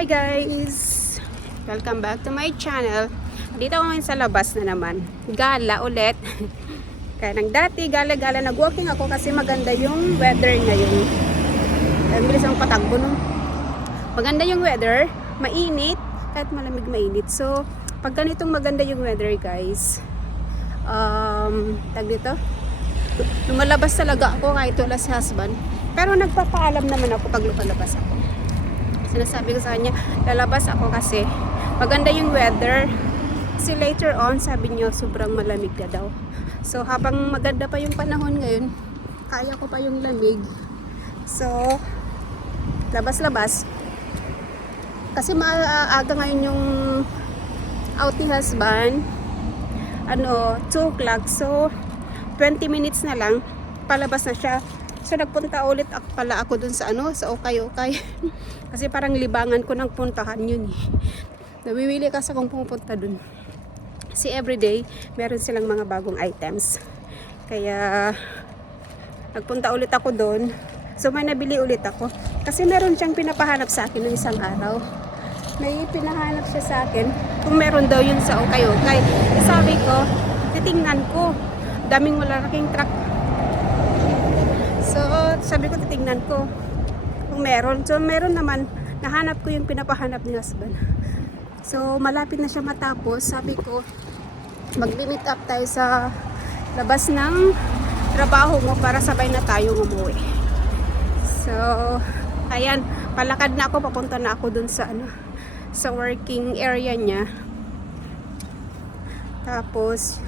Hi guys! Welcome back to my channel. Dito ako ngayon sa labas na naman. Gala ulit. Kaya nang dati, gala-gala, nag-walking ako kasi maganda yung weather ngayon. Ang bilis ang patakbo no. Maganda yung weather, mainit, kahit malamig mainit. So, pag ganitong maganda yung weather guys, tag dito, lumalabas talaga ako kahit wala si husband. Pero nagpapaalam naman ako pag lumalabas ako. Sinasabi ko sa kanya, lalabas ako kasi maganda yung weather. Kasi later on, sabi niyo, sobrang malamig na daw. So, habang maganda pa yung panahon ngayon, kaya ko pa yung lamig. So, labas-labas. Kasi maaga ngayon yung out ni husband. 2 o'clock. So, 20 minutes na lang, palabas na siya. So, nagpunta ulit ako dun sa sa Okay. Kasi parang libangan ko ng puntahan yun eh. Nawiwili kasi kung pupunta dun. Kasi everyday, meron silang mga bagong items. Kaya, nagpunta ulit ako dun. So, may nabili ulit ako. Kasi meron siyang pinapahanap sa akin ng isang araw. May pinahanap siya sa akin kung meron daw yun sa Okay. Sabi ko, titingnan ko. Daming malalaking truck. So, sabi ko, titingnan ko kung meron. So, meron naman. Nahanap ko yung pinapahanap ni husband. So, malapit na siya matapos. Sabi ko, mag-meet up tayo sa labas ng trabaho mo para sabay na tayo umuwi. So, ayan. Palakad na ako. Papunta na ako dun sa sa working area niya. Tapos,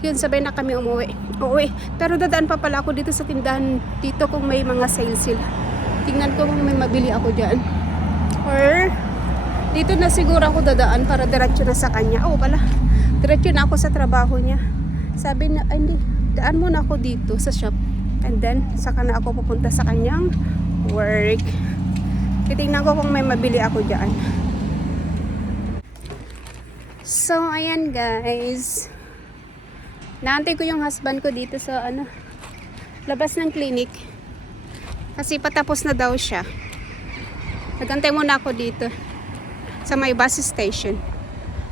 yun, sabay na kami umuwi. Pero dadaan pa pala ako dito sa tindahan dito kung may mga sale sila. Tingnan ko kung may mabili ako dyan. Or, dito na siguro ako dadaan para diretso na sa kanya. Pala, diretso na ako sa trabaho niya. Sabi na, hindi, daan muna ako dito sa shop. And then, saka na ako pupunta sa kanyang work. Titingnan ko kung may mabili ako dyan. So, ayan guys. Naantay ko yung husband ko dito sa labas ng clinic. Kasi patapos na daw siya. Nagantay muna ako dito sa may bus station.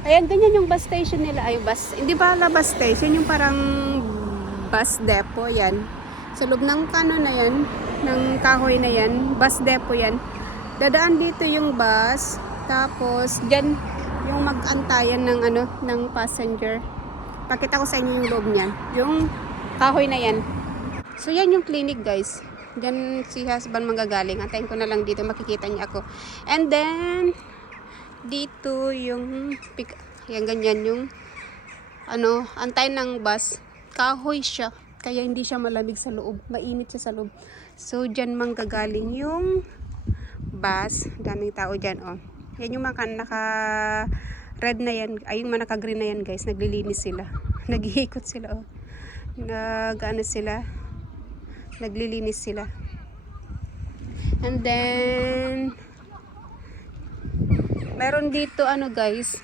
Ayan, ganyan yung bus station nila. Hindi ba bus station? Yung parang bus depot yan. Sa loob ng na yan, ng kahoy na yan, bus depot yan. Dadaan dito yung bus. Tapos, dyan yung mag-antayan ng passenger. Pakita ko sa inyo yung loob niyan. Yung kahoy na yan. So, yan yung clinic, guys. Diyan si husband manggagaling. Antayin ko na lang dito. Makikita niya ako. And then, dito yung yan, ganyan yung antayin ng bus. Kahoy siya. Kaya hindi siya malamig sa loob. Mainit siya sa loob. So, diyan manggagaling yung bus. Daming tao dyan, Yan yung mga naka-red na yan. Ay, yung mga naka-green na yan, guys. Naglilinis sila. Nag-iikot sila, sila. Naglilinis sila. And then, meron dito, guys.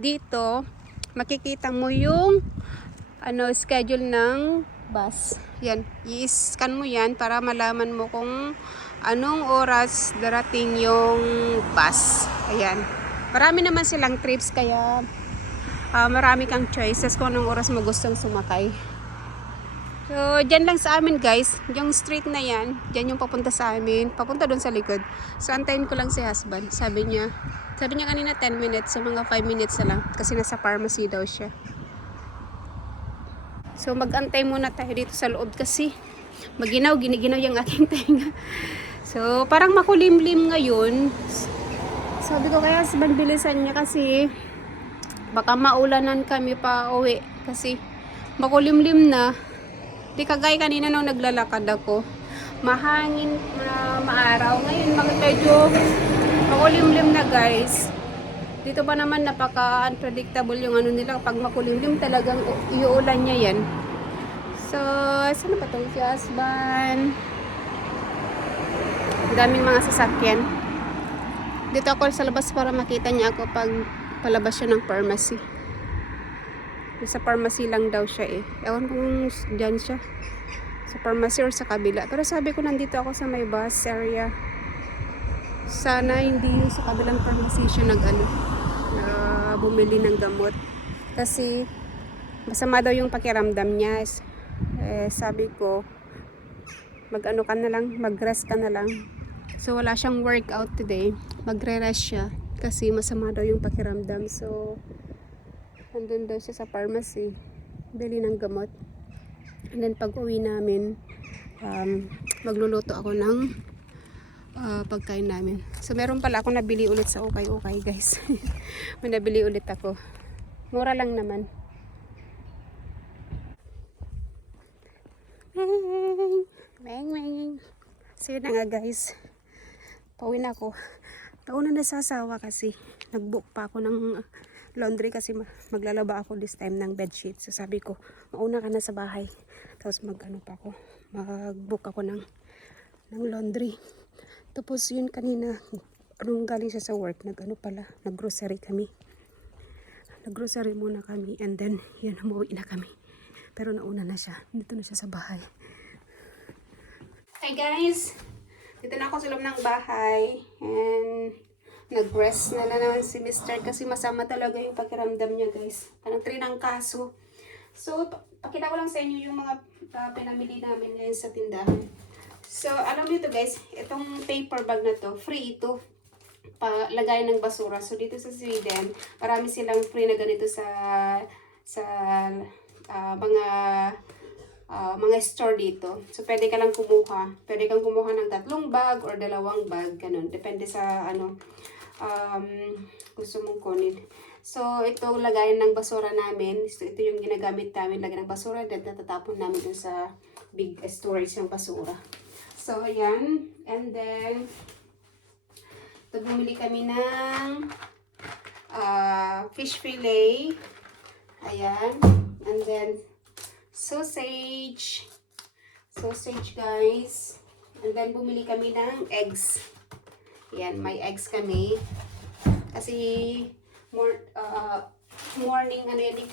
Dito, makikita mo yung, schedule ng bus. Yan. I-scan mo yan para malaman mo kung anong oras darating yung bus. Ayan. Marami naman silang trips kaya marami kang choices kung anong oras mo gustong sumakay. So, dyan lang sa amin guys. Yung street na yan, dyan yung papunta sa amin. Papunta doon sa likod. So, antayin ko lang si husband. Sabi niya kanina 10 minutes. So, mga 5 minutes na lang. Kasi nasa pharmacy daw siya. So, mag-antay muna tayo dito sa loob kasi giniginaw yung aking tenga. So, parang makulimlim ngayon. Sabi ko kaya husband, bilisan niya kasi baka maulanan kami pa uwi. Kasi makulimlim na. Di kagaya kanina nung naglalakad ako. Mahangin, maaraw. Ngayon medyo makulimlim na guys. Dito pa naman napaka-unpredictable yung nila. Pag makulimlim talagang iuulan niya yan. So, saan ba itong si husband? Daming mga sasakyan. Dito ako sa labas para makita niya ako pag palabas siya ng pharmacy. Sa pharmacy lang daw siya Ewan kung dyan siya. Sa pharmacy or sa kabila. Pero sabi ko nandito ako sa may bus area. Sana hindi yung sa kabilang pharmacy siya na bumili ng gamot. Kasi masama daw yung pakiramdam niya. Sabi ko, mag-ano ka na lang, mag-rest ka na lang. So wala siyang workout today. Magre-rest siya kasi masama daw yung pakiramdam. So nandun daw siya sa pharmacy, bili ng gamot. And then pag uwi namin, magluluto ako ng pagkain namin. So meron pala ako nabili ulit sa Okay guys. May nabili ulit ako. Mura lang naman. So yun na nga guys. Pauwi na ako. Nauna nasasawa kasi nagbook pa ako ng laundry kasi maglalaba ako this time ng bedsheet. So sabi ko, mauna ka na sa bahay. Tapos mag-book ako ng laundry. Tapos yun kanina, anong galing siya sa work, nag-grocery kami. Nag-grocery muna kami and then yun, umuwi na kami. Pero nauna na siya. Dito na siya sa bahay. Hi guys! Dito na ako sa loob ng bahay. And nag-rest na naman si Mr. kasi masama talaga yung pakiramdam niya guys. Parang kaso. So, pakita ko lang sa inyo yung mga pinamili namin ngayon sa tindahan. So, alam niyo to guys, itong paper bag na to, free ito. Palagay ng basura. So, dito sa Sweden, marami silang free na ganito sa mga store dito. So, pwede ka lang kumuha. Pwede kang kumuha ng 3 bag or 2 bag. Ganun. Depende sa gusto mong kunin. So, ito lagayan ng basura namin. So, ito yung ginagamit namin. Lagayan ng basura. Then, natatapon namin dun sa big storage ng basura. So, ayan. And then, ito bumili kami ng fish fillet. Ayan. And then, sausage. Sausage, guys. And then, bumili kami ng eggs. Ayan, may eggs kami. Kasi, morning, yan ni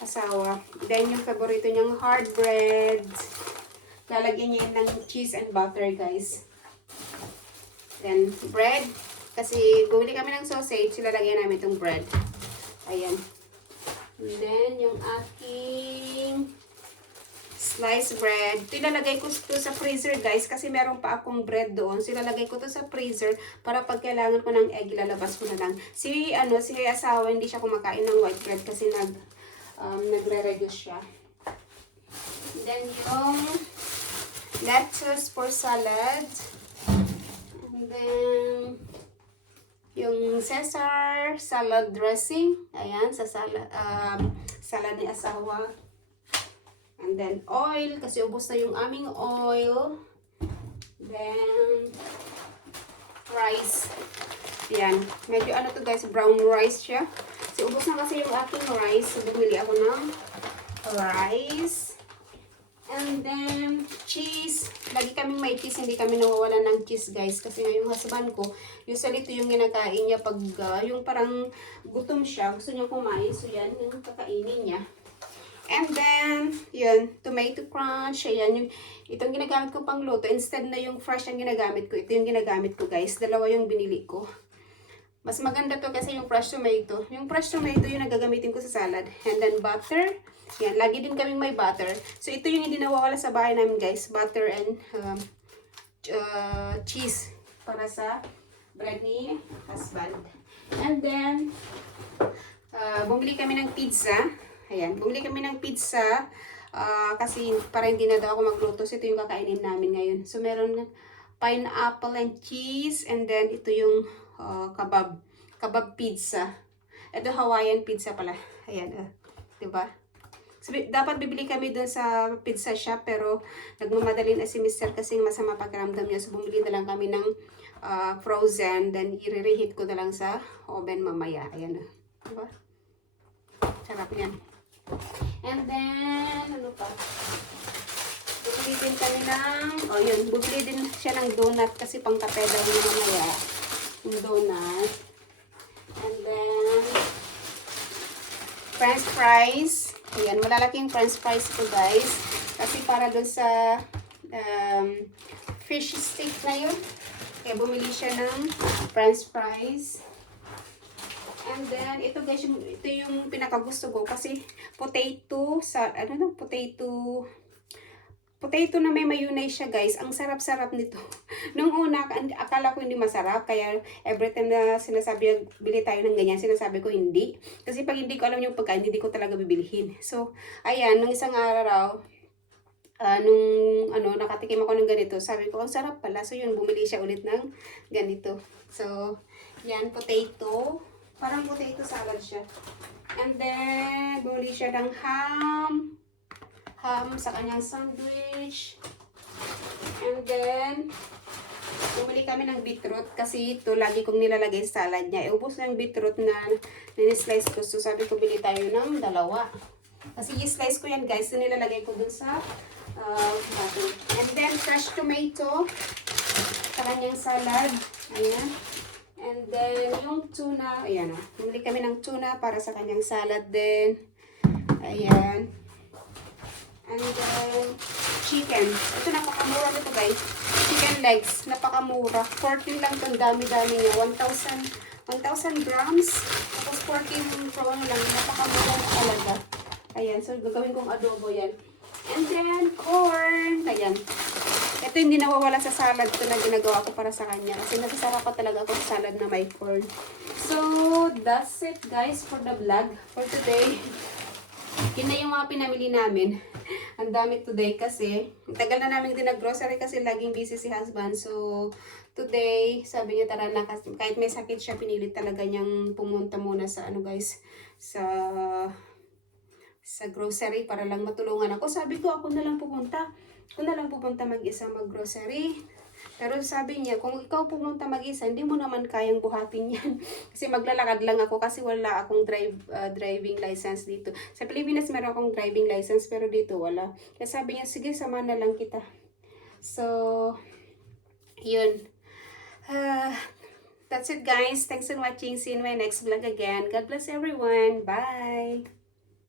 asawa. Then, yung favorito niyang hard bread. Lalagyan niya ng cheese and butter, guys. Then, bread. Kasi, bumili kami ng sausage. Lalagyan namin itong bread. Ayan. And then, yung aking sliced bread. Ito ilalagay ko ito sa freezer, guys. Kasi meron pa akong bread doon. So, ilalagay ko ito sa freezer para pag kailangan ko ng egg, ilalabas ko na lang. Si asawa, hindi siya kumakain ng white bread kasi nagre-reduce siya. And then, yung lettuce for salad. And then, yung Caesar salad dressing. Ayan, sa salad ni asawa. And then, oil. Kasi ubos na yung aming oil. Then, rice. Ayan. Medyo to guys, brown rice siya. Kasi ubos na kasi yung aking rice. So, bumili ako ng rice. And then, cheese. Lagi kaming may cheese. Hindi kami nawawalan ng cheese, guys. Kasi nga yung husband ko, usually ito yung ginakain niya pag yung parang gutom siya. Gusto niya kumain. So, yan yung kakainin niya. And then, yun, tomato crunch. Ayan, itong ginagamit ko pang luto. Instead na yung fresh ang ginagamit ko, ito yung ginagamit ko, guys. 2 yung binili ko. Mas maganda to kasi yung fresh tomato. Yung fresh tomato yung nagagamitin ko sa salad. And then butter. Yan, lagi din kaming may butter. So, ito yung hindi nawawala sa bahay namin, guys. Butter and cheese para sa bread ni husband. And then, bumili kami ng pizza. Ayan, bumili kami ng pizza. Kasi para hindi na daw ako magluto. So, ito yung kakainin namin ngayon. So, meron pineapple and cheese. And then, ito yung kebab pizza. Ito Hawaiian pizza pala. Ayan, diba? So, dapat bibili kami dun sa pizza shop. Pero, nagmamadali na si Mr. kasi masama pakiramdam niya. So, bumili na lang kami ng frozen. Then, i-reheat ko na lang sa oven mamaya. Ayan, diba? Sarap yan. And then, ano pa? Bumili din kami bumili din siya ng donut kasi pang kape daw niya mamaya. Yung donut. And then, french fries. Ayan, malalaking french fries ko, guys. Kasi para dun sa fish stick na yun. Kaya bumili siya ng french fries. And then, ito guys, ito yung pinakagusto ko kasi potato na may mayonnaise siya guys. Ang sarap-sarap nito. Nung una, akala ko hindi masarap. Kaya every time na sinasabi, bili tayo ng ganyan, sinasabi ko hindi. Kasi pag hindi ko alam yung pagkain, hindi ko talaga bibilihin. So, ayan, nung isang araw, nakatikim ako ng ganito, sabi ko, ang sarap pala. So, yun, bumili siya ulit ng ganito. So, yan, potato. Parang potato salad siya. And then, bumili siya ng ham sa kanyang sandwich. And then, bumili kami ng beetroot kasi ito lagi kong nilalagay sa salad niya. Ubos na yung beetroot na nilislice ko. So, sabi ko, bili tayo ng dalawa. Kasi i-slice ko yan guys. So, nilalagay ko dun sa bottle. And then, fresh tomato sa kanyang salad. Ayan. And then, yung tuna, ayan o. Bumili kami ng tuna para sa kanyang salad din. Ayan. And then, chicken. Ito, napakamura nito guys. Chicken legs. Napakamura. 14 lang itong dami-dami niya. 1,000 grams. Tapos 14 prawn lang. Napakamura na talaga. Ayan. So, gagawin kong adobo yan. And then, corn. Ayan. Ito hindi nawawala sa salad ko na ginagawa ko para sa kanya. Kasi nagsasarap ko talaga ako sa salad na may corn. So, that's it guys for the vlog for today. Yun na yung mga pinamili namin. Ang dami today kasi. Tagal na namin din nag-grocery kasi laging busy si husband. So, today, sabi niya tara na. Kahit may sakit siya, pinilit talaga niyang pumunta muna sa sa grocery para lang matulungan ako. Sabi ko, ako na lang pupunta. Ako na lang pupunta mag-isa mag-grocery. Pero sabi niya, kung ikaw pumunta mag-isa, hindi mo naman kayang buhatin yan. Kasi maglalakad lang ako kasi wala akong driving license dito. Sa Pilipinas meron akong driving license pero dito wala. Kaya sabi niya, sige, sama na lang kita. So, yun. That's it guys. Thanks for watching. See you in my next vlog again. God bless everyone. Bye!